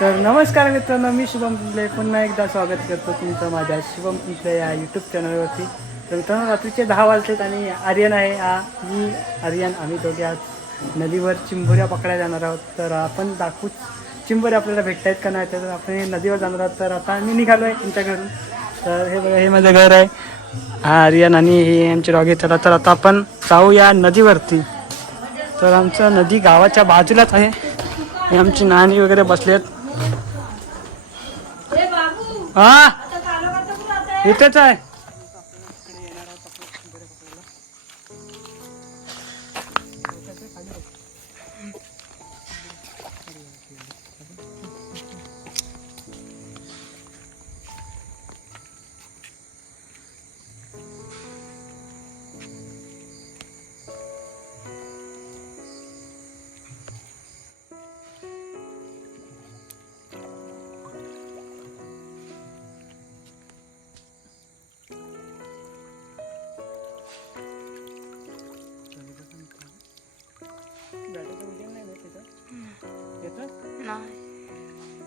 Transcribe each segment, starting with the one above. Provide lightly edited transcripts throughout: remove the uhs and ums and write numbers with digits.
तर नमस्कार मित्रांनो, मी शुभम कुंपले पुन्हा एकदा स्वागत करतो तुमचं माझ्या शुभम कुंपले या यूट्यूब चॅनलवरती. तर मित्रांनो, रात्रीचे 10 वाजलेत आणि आर्यन आहे, मी आर्यन, आम्ही दोघे आज नदीवर चिंबोऱ्या पकडायला जाणार आहोत. तर आपण दाखवूच चिंबोऱ्या आपल्याला भेटत आहेत का नाही. तर आपण नदीवर जाणार आहोत. तर आता मी निघालो आहे तुमच्या घरून. तर हे बघा, हे माझं घर आहे, हा आर्यन आणि हे आमचे डॉगे. चला तर आता आपण जाऊया नदीवरती. तर आमचं नदी गावाच्या बाजूलाच आहे. हे आमची नानी वगैरे बसलेत. हा इथेच आहे.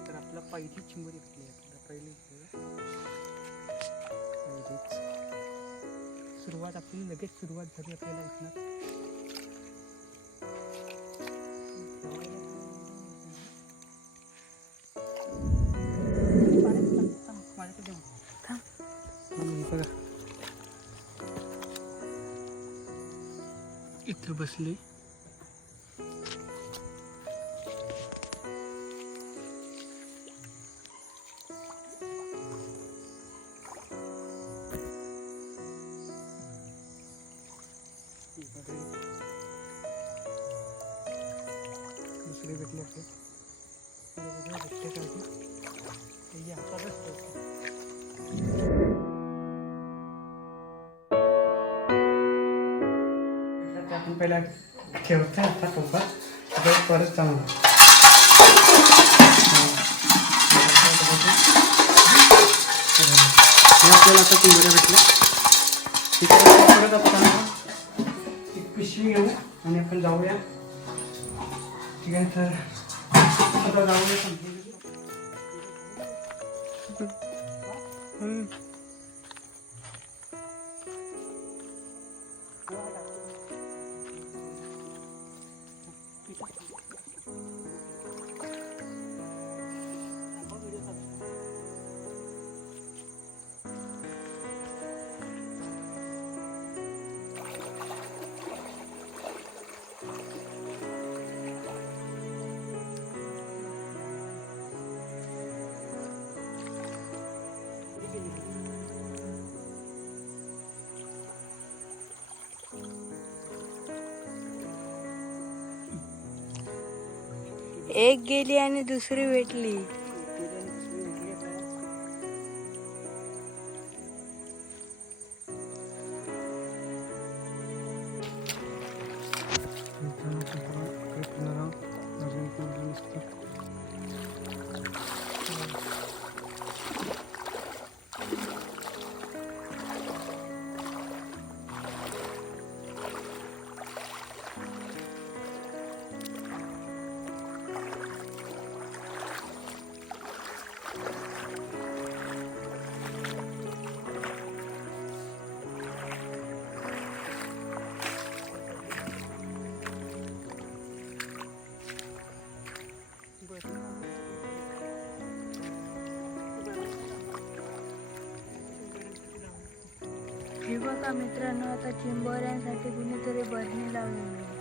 तर आपला पहिली चिंबोरी भेटली आपल्याला. पहिली सुरुवात आपली लगेच सुरुवात झाली आपल्याला इथनं. बघा इथं बसले. दुसरे भेटले आपले. आपण पहिला ठेवतो आता टोपा, परत चांगला आपल्याला आता चिंबोऱ्या भेटल्या. परत आपण एक पिशवी घेऊ आणि आपण जाऊया. ठीक आहे, तर आता जाऊया. एक गेली आणि दुसरी भेटली. हे बघा मित्रांनो, आता चिंबोऱ्यांसाठी कुणीतरी बरणी लावलेली आहे.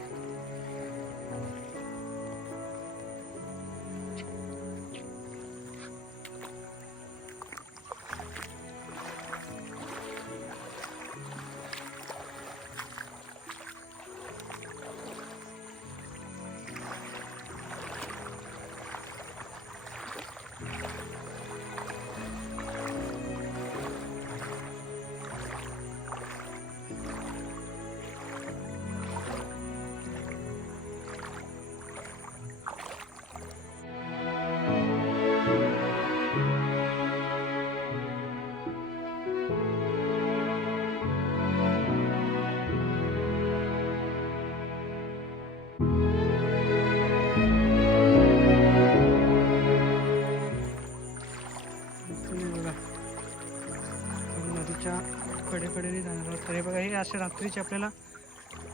कडेने जाणार आहोत. तर हे बघा, हे अशा रात्रीची आपल्याला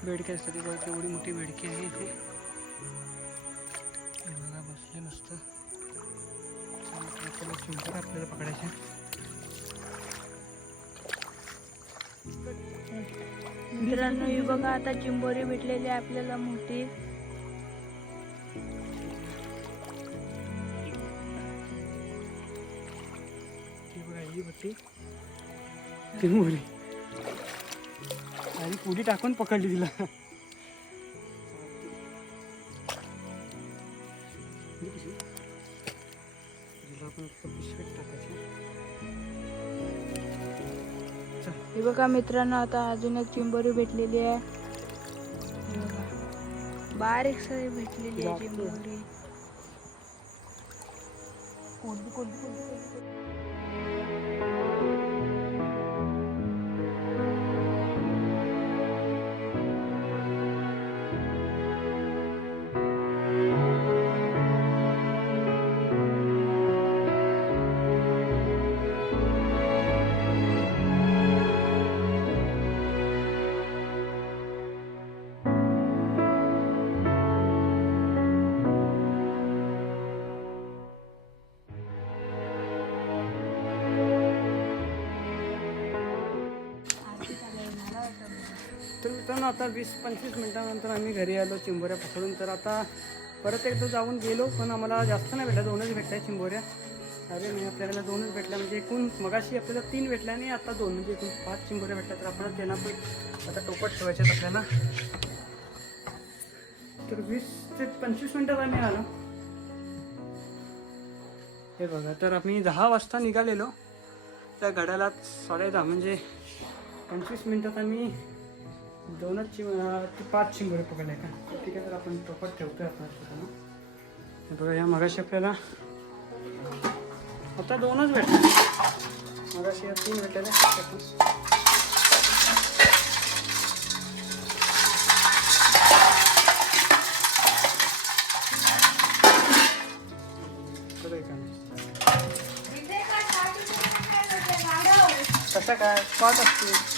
बेडके असतात. हे बघा केवढी मोठी बेडकी आहे इथे. हे बघा बसले मस्त. आपल्याला चिंबर आपल्याला पकडायचे. मित्रांनो ही बघा आता चिंबोरी भेटलेली आहे आपल्याला मोठी. ही बघा ही होती चिंबोरी आणि पुढी टाकून पकडली तिला. तिला आपण पिशवीत टाकायची. हे बघा मित्रांनो आता अजून एक चिंबोरी भेटलेली आहे. हे बघा बारीक सरी भेटलेली आहे चिंबोरी. तर मित्रांनो आता 20-25 मिनटानंतर आम्ही घरी आलो चिंबोऱ्या पकडून. तर आता परत एकदा जाऊन गेलो, पण आम्हाला जास्त नाही भेटल्या, 2च भेटल्या चिंबोऱ्या. अरे नाही, आपल्याला 2च भेटल्या. म्हणजे एकूण मगाशी आपल्याला 3 भेटल्या आणि आता 2, म्हणजे एकूण 5 चिंबोऱ्या भेटल्या. तर आपण त्यांना पण आता टोपट ठेवायच्यात आपल्याला. तर 20 ते 25 मिनटात आम्ही आलो. हे बघा, तर आम्ही 10 वाजता निघालेलो. त्या घड्याला 10:30, म्हणजे 25 मिनटात आम्ही 5 चिंबोरे पकडले का. ठीक आहे, तर आपण टोपट ठेवतोय आपल्याला. बघा या मगाशी आपल्याला आता 2च भेटले. मगाशी या 3 भेटलेल्या. कसं काय स्पॉट असते.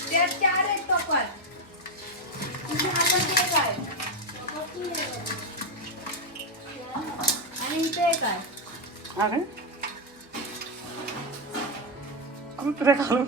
आणि इथे काय हा काय कुत्रे घालून